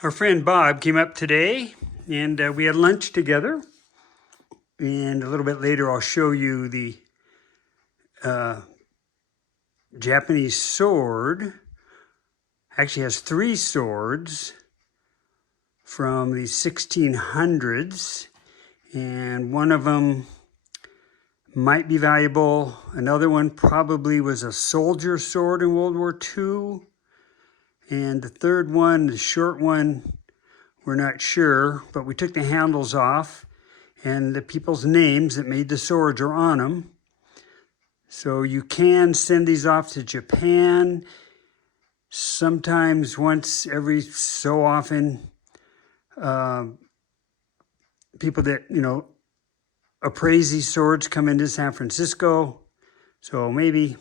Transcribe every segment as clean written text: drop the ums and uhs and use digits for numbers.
Our friend Bob came up today and we had lunch together. And a little bit later, I'll show you the Japanese sword. Actually has 3 swords from the 1600s. And one of them might be valuable. Another one probably was a soldier sword in World War II. And the third one, the short one, we're not sure, but we took the handles off and the people's names that made the swords are on them. So you can send these off to Japan. Sometimes once every so often, people that, appraise these swords come into San Francisco. So maybe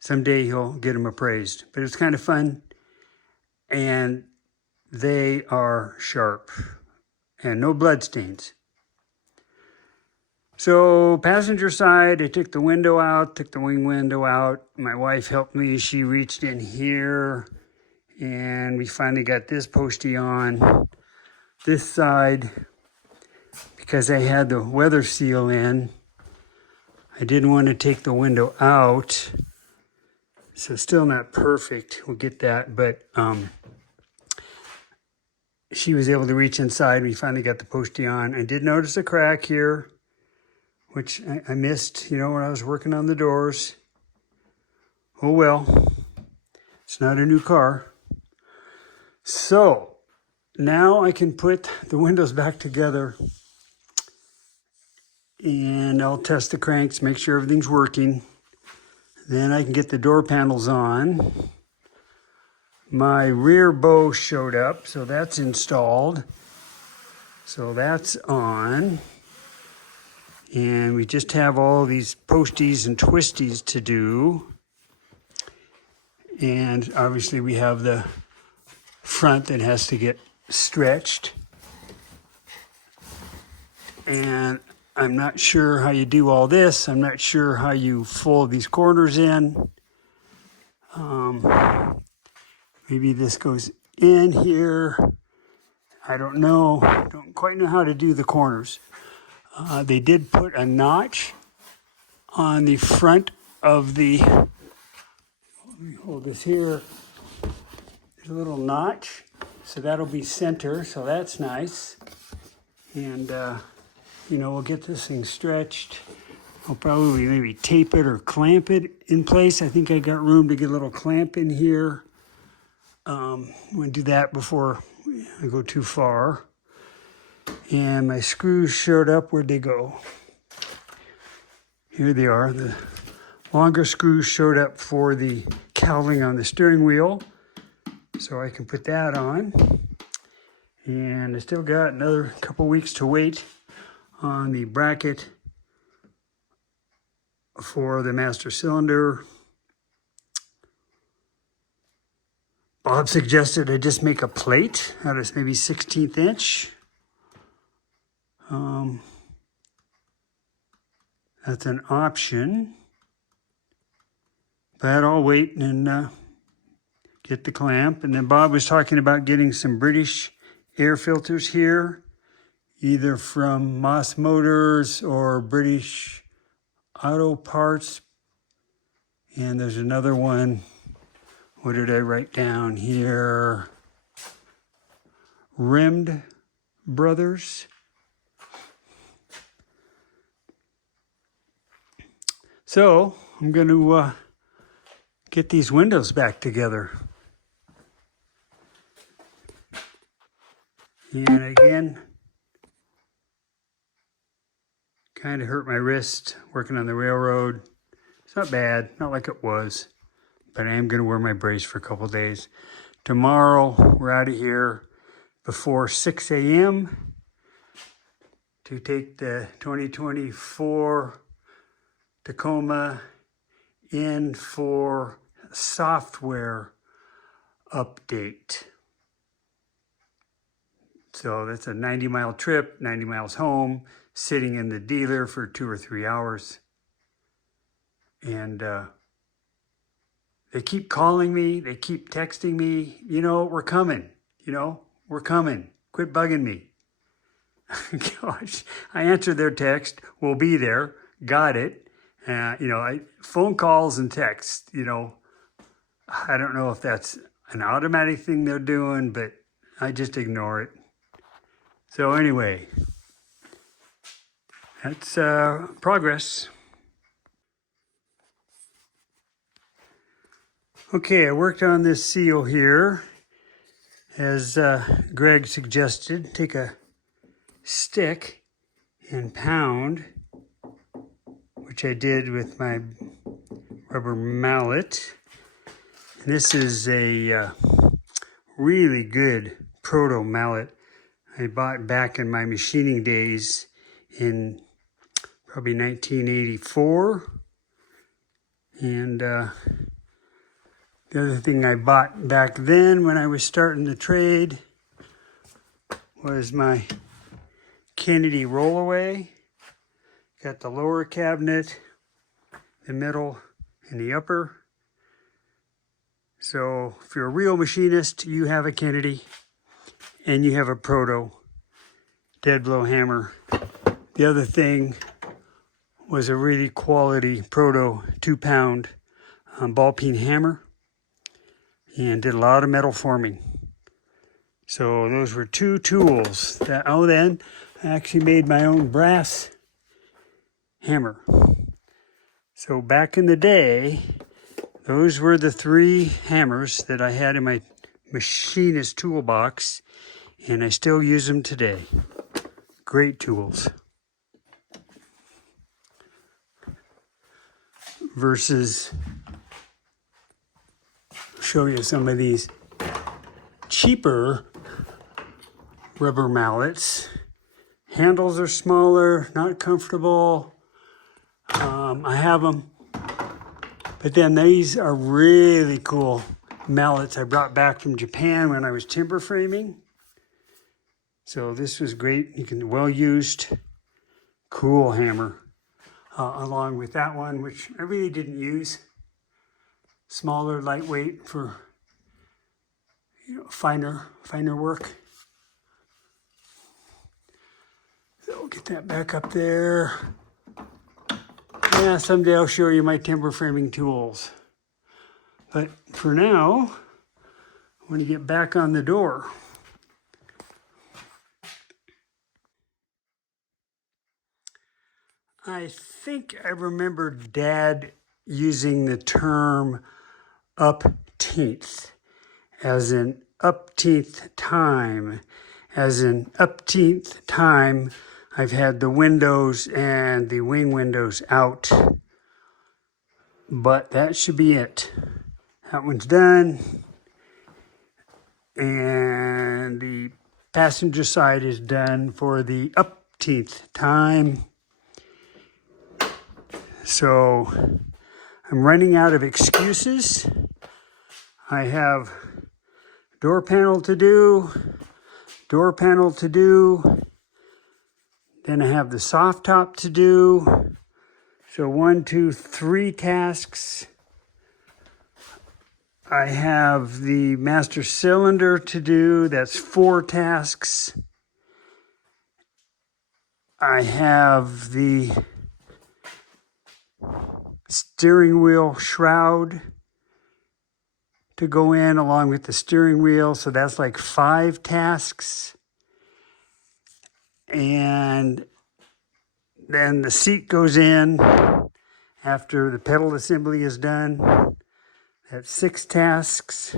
someday he'll get them appraised. But it's kind of fun. And they are sharp and no blood stains. So passenger side, I took the window out, took the wing window out. My wife helped me. She reached in here and we finally got this postie on. This side, because I had the weather seal in, I didn't want to take the window out. So still not perfect. We'll get that, but she was able to reach inside. We finally got the postie on. I did notice a crack here, which I missed, when I was working on the doors. Oh well, it's not a new car. So now I can put the windows back together and I'll test the cranks, make sure everything's working. Then I can get the door panels on. My rear bow showed up, so that's installed. So that's on. And we just have all these posties and twisties to do. And obviously we have the front that has to get stretched. And I'm not sure how you do all this. I'm not sure how you fold these corners in. Maybe this goes in here. I don't know. I don't quite know how to do the corners. They did put a notch on the front of the, let me hold this here. There's a little notch, so that'll be center, so that's nice. And, we'll get this thing stretched. I'll probably maybe tape it or clamp it in place. I think I got room to get a little clamp in here. I'm going to do that before I go too far. And my screws showed up. Where'd they go? Here they are. The longer screws showed up for the cowling on the steering wheel. So I can put that on. And I still got another couple weeks to wait on the bracket for the master cylinder. Bob suggested I just make a plate out of maybe 16th inch. That's an option. But I'll wait and get the clamp. And then Bob was talking about getting some British air filters here, either from Moss Motors or British Auto Parts. And there's another one. What did I write down here? Rimmed Brothers. So I'm going to get these windows back together. And again, kind of hurt my wrist working on the railroad. It's not bad, not like it was. But I am going to wear my brace for a couple days. Tomorrow, we're out of here before 6 a.m. to take the 2024 Tacoma in for software update. So that's a 90-mile trip, 90 miles home, sitting in the dealer for 2 or 3 hours. And they keep calling me, they keep texting me, we're coming, you know, we're coming. Quit bugging me. Gosh, I answered their text, we'll be there, got it. You know, phone calls and texts, you know, I don't know if that's an automatic thing they're doing, but I just ignore it. So anyway, that's progress. Okay, I worked on this seal here. As Greg suggested, take a stick and pound, which I did with my rubber mallet. And this is a really good proto mallet I bought back in my machining days in probably 1984. And the other thing I bought back then when I was starting the trade was my Kennedy rollaway. Got the lower cabinet, the middle, and the upper. So if you're a real machinist, you have a Kennedy and you have a proto dead blow hammer. The other thing was a really quality proto 2-pound ball peen hammer, and did a lot of metal forming. So those were 2 tools. Then I actually made my own brass hammer. So back in the day, those were the 3 hammers that I had in my Machinist toolbox, and I still use them today. Great tools. Versus, show you some of these cheaper rubber mallets. Handles are smaller, not comfortable. I have them. But then these are really cool mallets I brought back from Japan when I was timber framing. So this was great. You can, well used, cool hammer. Along with that one, which I really didn't use. Smaller, lightweight for, you know, finer work. So we'll get that back up there. Yeah, someday I'll show you my timber framing tools. But for now, I want to get back on the door. I think I remember Dad using the term upteenth, as in upteenth time. As in upteenth time, I've had the windows and the wing windows out. But that should be it. That one's done. And the passenger side is done for the upteenth time. So I'm running out of excuses. I have door panel to do, then I have the soft top to do. So 1, 2, 3 tasks. I have the master cylinder to do, that's 4 tasks. I have the steering wheel shroud to go in along with the steering wheel, so that's like 5 tasks. And then the seat goes in after the pedal assembly is done. That's 6 tasks.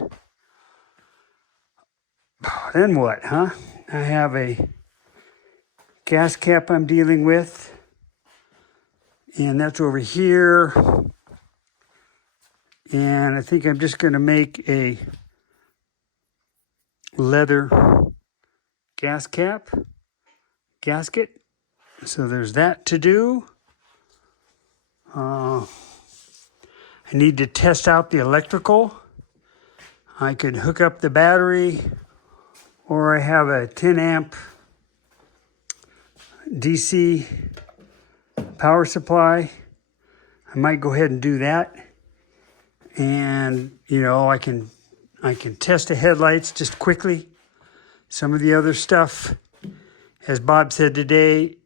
Then what, huh? I have a gas cap I'm dealing with, and that's over here. And I think I'm just going to make a leather gasket. So there's that to do. I need to test out the electrical. I could hook up the battery, or I have a 10 amp DC power supply. I might go ahead and do that. And, you know, I can test the headlights just quickly Some of the other stuff, as Bob said today,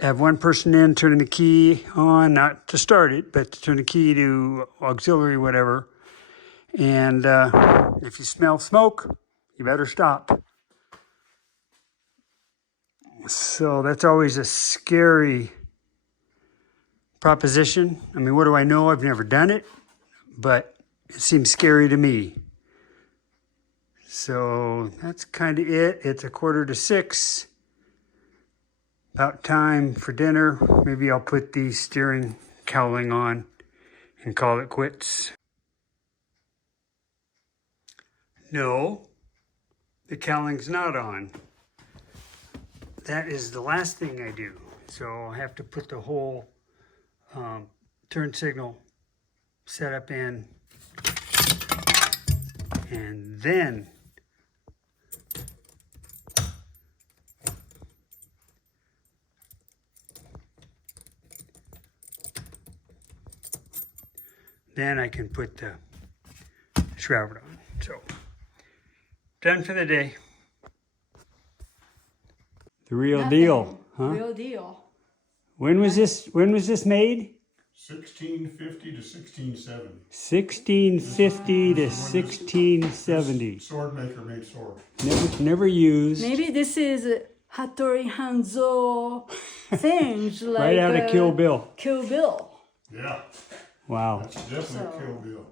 have one person in turning the key on, not to start it, but to turn the key to auxiliary, whatever. And if you smell smoke, you better stop. So that's always a scary proposition. I mean, what do I know? I've never done it, but it seems scary to me. So that's kind of it. It's 5:45. About time for dinner. Maybe I'll put the steering cowling on and call it quits. No, the cowling's not on. That is the last thing I do. So I'll have to put the whole turn signal setup in, and then I can put the shroud on. So, done for the day. The real deal, huh? Real deal. When was this made? 1650 to 1670. 1650 to 1670. Sword maker made sword. Never used. Maybe this is Hattori Hanzo things like Right out of Kill Bill. Kill Bill. Yeah, Wow. that's definitely Kill Bill.